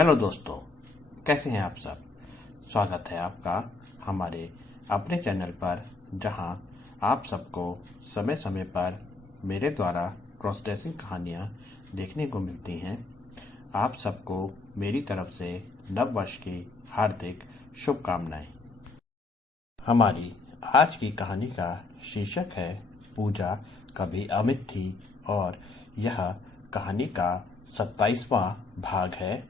Hello दोस्तों, कैसे हैं आप सब। स्वागत है आपका हमारे अपने चैनल पर, जहां आप सबको समय समय पर मेरे द्वारा क्रॉस ड्रेसिंग कहानियां देखने को मिलती हैं। आप सबको मेरी तरफ से नव वर्ष की हार्दिक शुभकामनाएं। हमारी आज की कहानी का शीर्षक है पूजा कभी अमित थी, और यह कहानी का 27वां भाग है।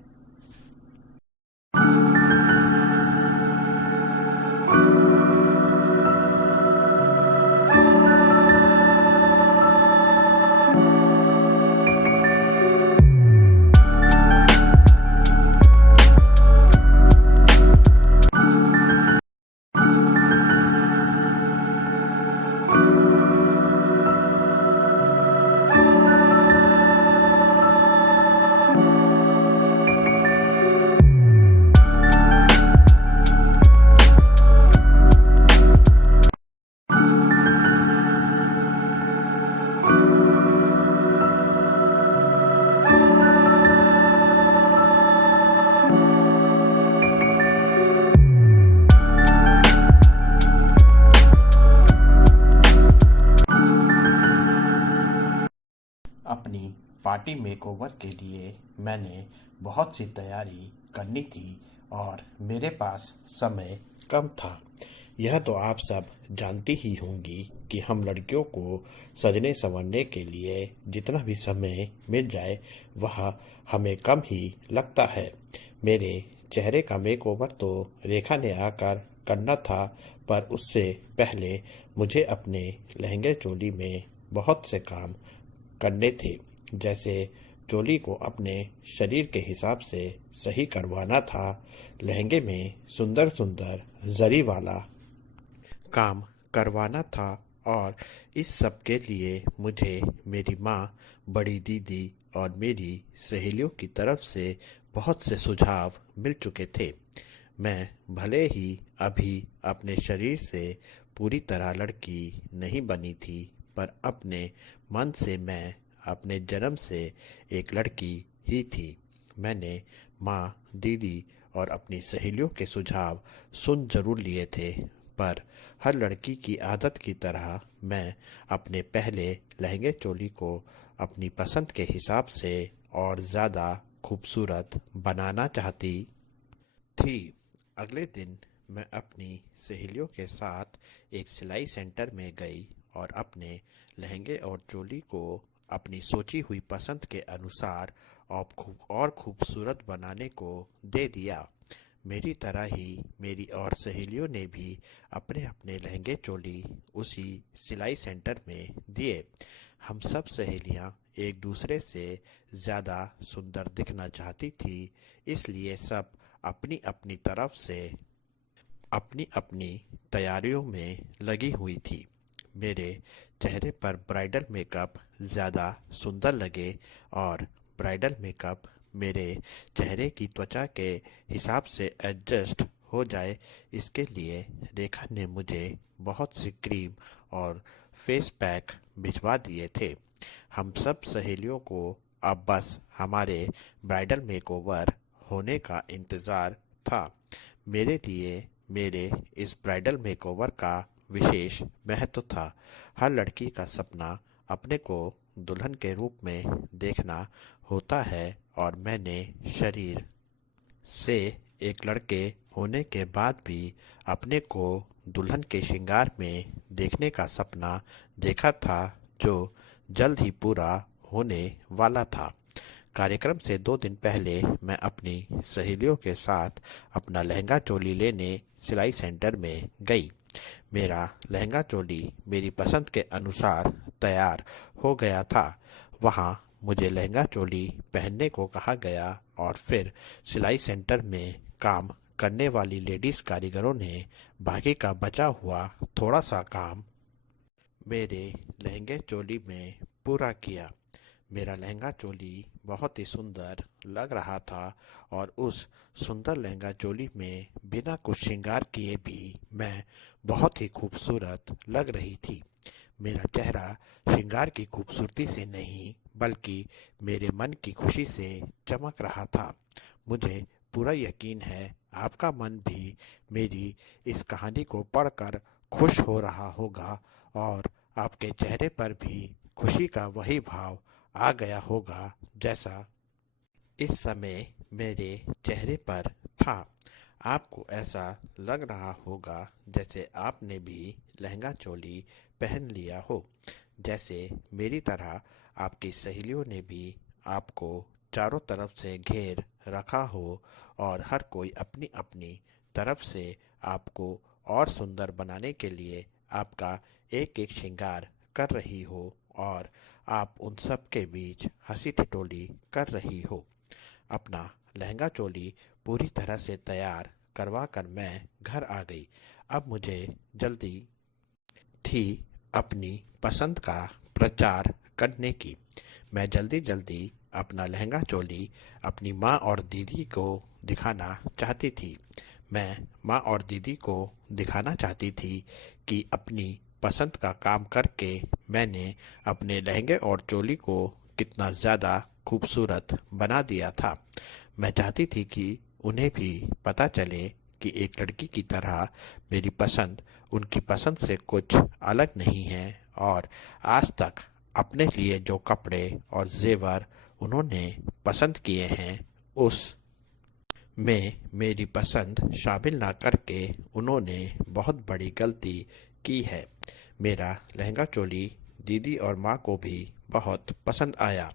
अपनी पार्टी मेकओवर के लिए मैंने बहुत सी तैयारी करनी थी और मेरे पास समय कम था। यह तो आप सब जानती ही होंगी कि हम लड़कियों को सजने संवरने के लिए जितना भी समय मिल जाए वह हमें कम ही लगता है। मेरे चेहरे का मेकओवर तो रेखा ने आकर करना था, पर उससे पहले मुझे अपने लहंगे चोली में बहुत से काम करने थे। जैसे चोली को अपने शरीर के हिसाब से सही करवाना था, लहंगे में सुंदर सुंदर जरी वाला काम करवाना था, और इस सब के लिए मुझे मेरी माँ, बड़ी दीदी और मेरी सहेलियों की तरफ से बहुत से सुझाव मिल चुके थे। मैं भले ही अभी अपने शरीर से पूरी तरह लड़की नहीं बनी थी, पर अपने मन से मैं अपने जन्म से एक लड़की ही थी। मैंने माँ, दीदी और अपनी सहेलियों के सुझाव सुन जरूर लिए थे, पर हर लड़की की आदत की तरह मैं अपने पहले लहंगे चोली को अपनी पसंद के हिसाब से और ज़्यादा खूबसूरत बनाना चाहती थी। अगले दिन मैं अपनी सहेलियों के साथ एक सिलाई सेंटर में गई और अपने लहंगे और चोली को अपनी सोची हुई पसंद के अनुसार और खूबसूरत बनाने को दे दिया। मेरी तरह ही मेरी और सहेलियों ने भी अपने अपने लहंगे चोली उसी सिलाई सेंटर में दिए। हम सब सहेलियां एक दूसरे से ज़्यादा सुंदर दिखना चाहती थी, इसलिए सब अपनी अपनी तरफ से अपनी अपनी तैयारियों में लगी हुई थी। मेरे चेहरे पर ब्राइडल मेकअप ज़्यादा सुंदर लगे, और ब्राइडल मेकअप मेरे चेहरे की त्वचा के हिसाब से एडजस्ट हो जाए, इसके लिए रेखा ने मुझे बहुत सी क्रीम और फेस पैक भिजवा दिए थे। हम सब सहेलियों को अब बस हमारे ब्राइडल मेकओवर होने का इंतज़ार था। मेरे लिए मेरे इस ब्राइडल मेकओवर का विशेष महत्व था। हर लड़की का सपना अपने को दुल्हन के रूप में देखना होता है, और मैंने शरीर से एक लड़के होने के बाद भी अपने को दुल्हन के श्रृंगार में देखने का सपना देखा था, जो जल्द ही पूरा होने वाला था। कार्यक्रम से 2 दिन पहले मैं अपनी सहेलियों के साथ अपना लहंगा चोली लेने सिलाई सेंटर में गई। मेरा लहंगा चोली मेरी पसंद के अनुसार तैयार हो गया था। वहाँ मुझे लहंगा चोली पहनने को कहा गया, और फिर सिलाई सेंटर में काम करने वाली लेडीज़ कारीगरों ने बाकी का बचा हुआ थोड़ा सा काम मेरे लहंगे चोली में पूरा किया। मेरा लहंगा चोली बहुत ही सुंदर लग रहा था, और उस सुंदर लहंगा चोली में बिना कुछ श्रृंगार किए भी मैं बहुत ही खूबसूरत लग रही थी। मेरा चेहरा श्रृंगार की खूबसूरती से नहीं, बल्कि मेरे मन की खुशी से चमक रहा था। मुझे पूरा यकीन है आपका मन भी मेरी इस कहानी को पढ़कर खुश हो रहा होगा और आपके चेहरे पर भी खुशी का वही भाव आ गया होगा जैसा इस समय मेरे चेहरे पर था। आपको ऐसा लग रहा होगा जैसे आपने भी लहंगा चोली पहन लिया हो, जैसे मेरी तरह आपकी सहेलियों ने भी आपको चारों तरफ से घेर रखा हो और हर कोई अपनी अपनी तरफ से आपको और सुंदर बनाने के लिए आपका एक एक श्रृंगार कर रही हो और आप उन सब के बीच हंसी ठिठोली कर रही हो। अपना लहंगा चोली पूरी तरह से तैयार करवा कर मैं घर आ गई। अब मुझे जल्दी थी अपनी पसंद का प्रचार करने की। मैं जल्दी जल्दी अपना लहंगा चोली अपनी माँ और दीदी को दिखाना चाहती थी। मैं माँ और दीदी को दिखाना चाहती थी कि अपनी पसंद का काम करके मैंने अपने लहंगे और चोली को कितना ज़्यादा खूबसूरत बना दिया था। मैं चाहती थी कि उन्हें भी पता चले कि एक लड़की की तरह मेरी पसंद उनकी पसंद से कुछ अलग नहीं है और आज तक अपने लिए जो कपड़े और जेवर उन्होंने पसंद किए हैं उस में मेरी पसंद शामिल ना करके उन्होंने बहुत बड़ी गलती की है। मेरा लहंगा चोली दीदी और माँ को भी बहुत पसंद आया।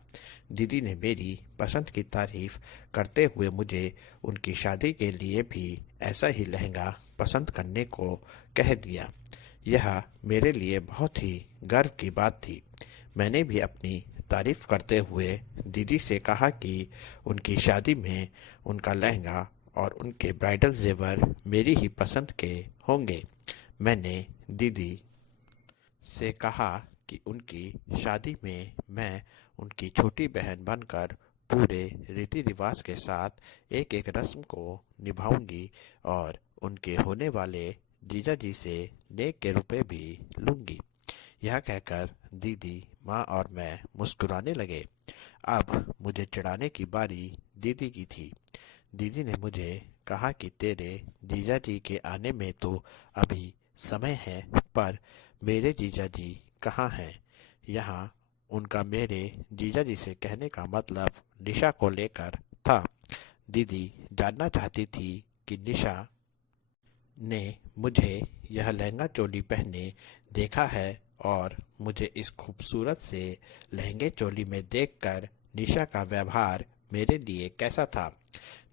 दीदी ने मेरी पसंद की तारीफ करते हुए मुझे उनकी शादी के लिए भी ऐसा ही लहंगा पसंद करने को कह दिया। यह मेरे लिए बहुत ही गर्व की बात थी। मैंने भी अपनी तारीफ करते हुए दीदी से कहा कि उनकी शादी में उनका लहंगा और उनके ब्राइडल जेवर मेरी ही पसंद के होंगे। मैंने दीदी से कहा कि उनकी शादी में मैं उनकी छोटी बहन बनकर पूरे रीति रिवाज के साथ एक एक रस्म को निभाऊंगी और उनके होने वाले जीजा जी से नेक के रुपए भी लूंगी। यह कहकर दीदी, माँ और मैं मुस्कुराने लगे। अब मुझे चिढ़ाने की बारी दीदी की थी। दीदी ने मुझे कहा कि तेरे जीजा जी के आने में तो अभी समय है, पर मेरे जीजा जी कहाँ हैं? यहाँ उनका मेरे जीजा जी से कहने का मतलब निशा को लेकर था। दीदी जानना चाहती थी कि निशा ने मुझे यह लहंगा चोली पहने देखा है और मुझे इस खूबसूरत से लहंगे चोली में देखकर निशा का व्यवहार मेरे लिए कैसा था।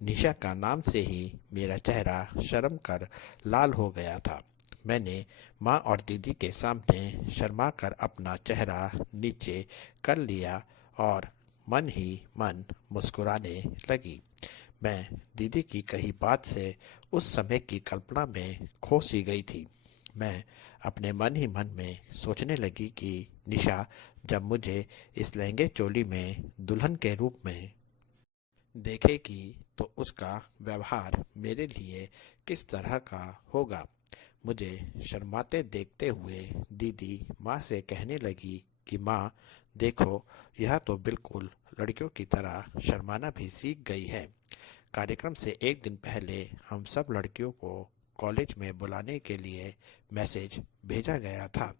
निशा का नाम से ही मेरा चेहरा शर्म कर लाल हो गया था। मैंने माँ और दीदी के सामने शर्मा कर अपना चेहरा नीचे कर लिया और मन ही मन मुस्कुराने लगी। मैं दीदी की कही बात से उस समय की कल्पना में खो सी गई थी। मैं अपने मन ही मन में सोचने लगी कि निशा जब मुझे इस लहंगे चोली में दुल्हन के रूप में देखेगी तो उसका व्यवहार मेरे लिए किस तरह का होगा। मुझे शर्माते देखते हुए दीदी माँ से कहने लगी कि माँ देखो, यह तो बिल्कुल लड़कियों की तरह शर्माना भी सीख गई है। कार्यक्रम से एक दिन पहले हम सब लड़कियों को कॉलेज में बुलाने के लिए मैसेज भेजा गया था।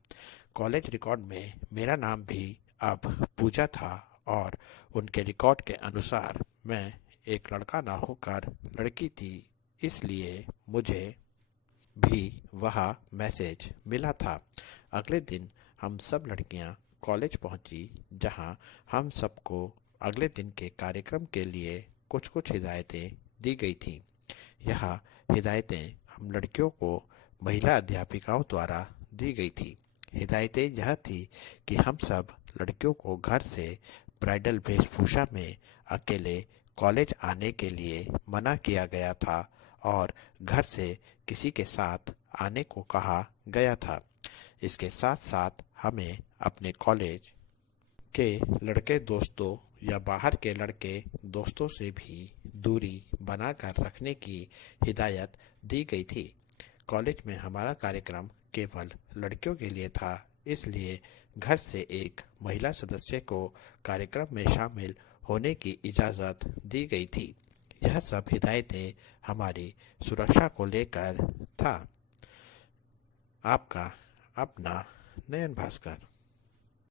कॉलेज रिकॉर्ड में मेरा नाम भी अब पूजा था और उनके रिकॉर्ड के अनुसार मैं एक लड़का ना होकर लड़की थी, इसलिए मुझे भी वह मैसेज मिला था। अगले दिन हम सब लड़कियां कॉलेज पहुंची, जहां हम सबको अगले दिन के कार्यक्रम के लिए कुछ कुछ हिदायतें दी गई थीं। यह हिदायतें हम लड़कियों को महिला अध्यापिकाओं द्वारा दी गई थी। हिदायतें यह थी कि हम सब लड़कियों को घर से ब्राइडल वेशभूषा में अकेले कॉलेज आने के लिए मना किया गया था और घर से किसी के साथ आने को कहा गया था। इसके साथ साथ हमें अपने कॉलेज के लड़के दोस्तों या बाहर के लड़के दोस्तों से भी दूरी बनाकर रखने की हिदायत दी गई थी। कॉलेज में हमारा कार्यक्रम केवल लड़कियों के लिए था, इसलिए घर से एक महिला सदस्य को कार्यक्रम में शामिल होने की इजाज़त दी गई थी। यह सब हिदायतें हमारी सुरक्षा को लेकर था। आपका अपना नयन भास्कर।